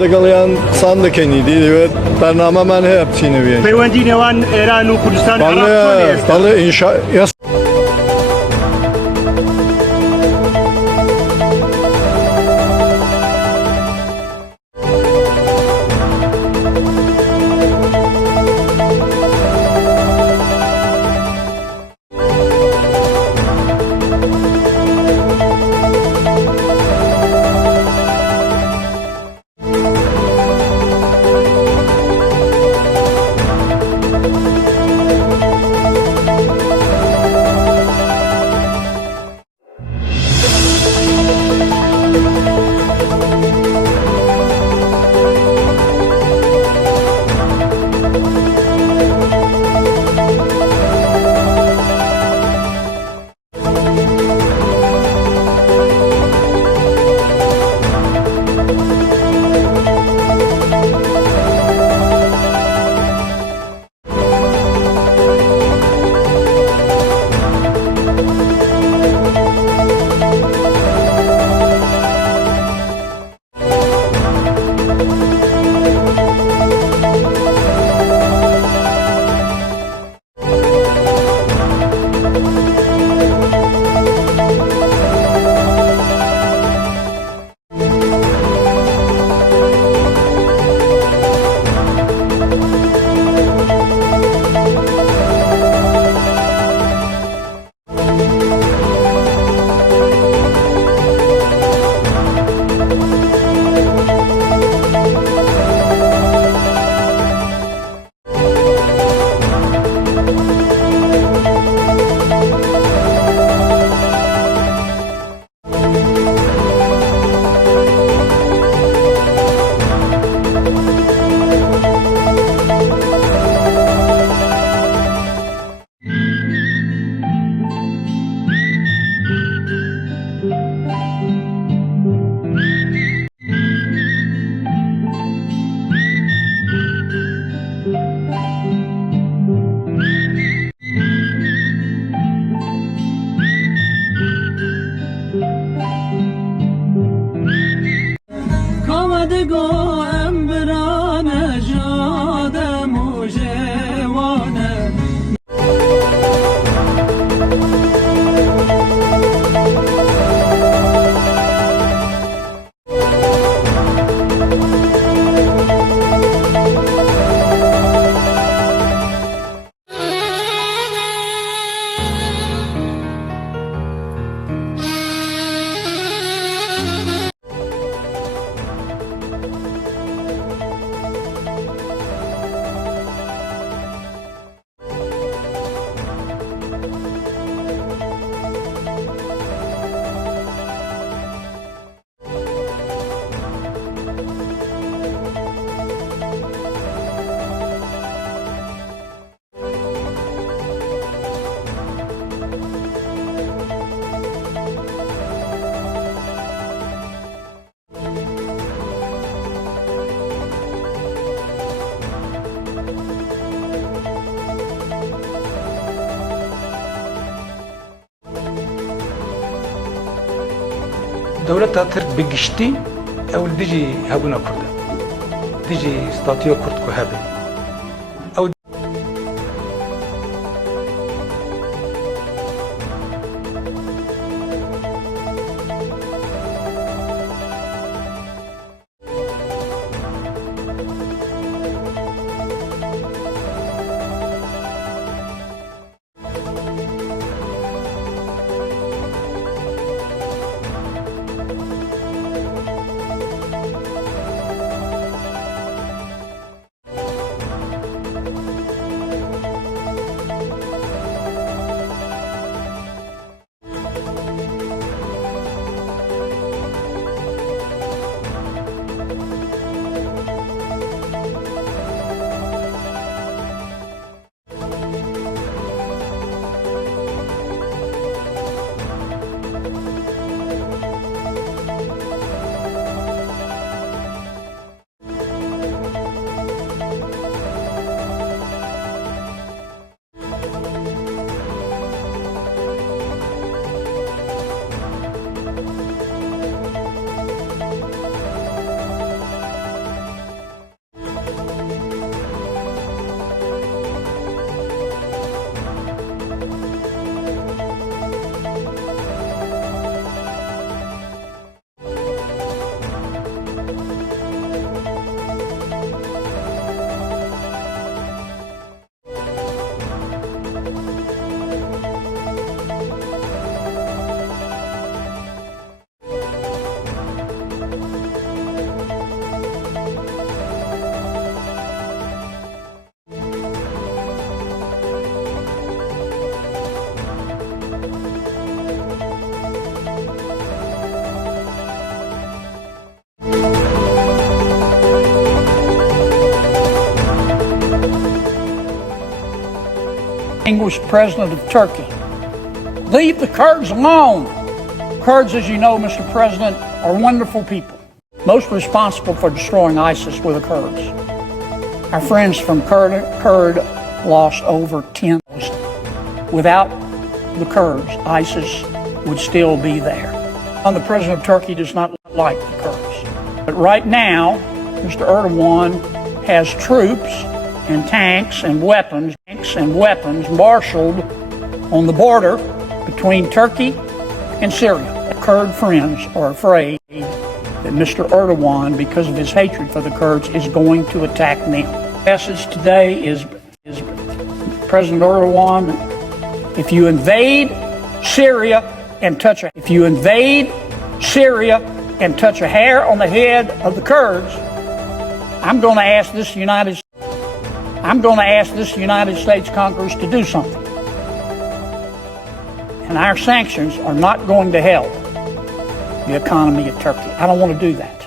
دگلیان ساند کنیدی و برنامه من هست چینی بیان. پیوندی نوان ایران و کردستان عراق بله انشاء. دولت ترک بگشتی اول دیجی هبونا کرده دیجی استاتیا کرد که هبه او Distinguished President of Turkey, leave the Kurds alone. Kurds, as you know, Mr. President, are wonderful people. Most responsible for destroying ISIS were the Kurds. Our friends from Kurd lost over 10,000. Without the Kurds, ISIS would still be there. And the President of Turkey does not like the Kurds. But right now, Mr. Erdogan has troops and tanks and weapons marshaled on the border between Turkey and Syria. Kurd friends are afraid that Mr. Erdogan, because of his hatred for the Kurds, is going to attack them. The message today is President Erdogan, if you invade Syria and touch a hair on the head of the Kurds, I'm going to ask this United States Congress to do something. And our sanctions are not going to help the economy of Turkey. I don't want to do that.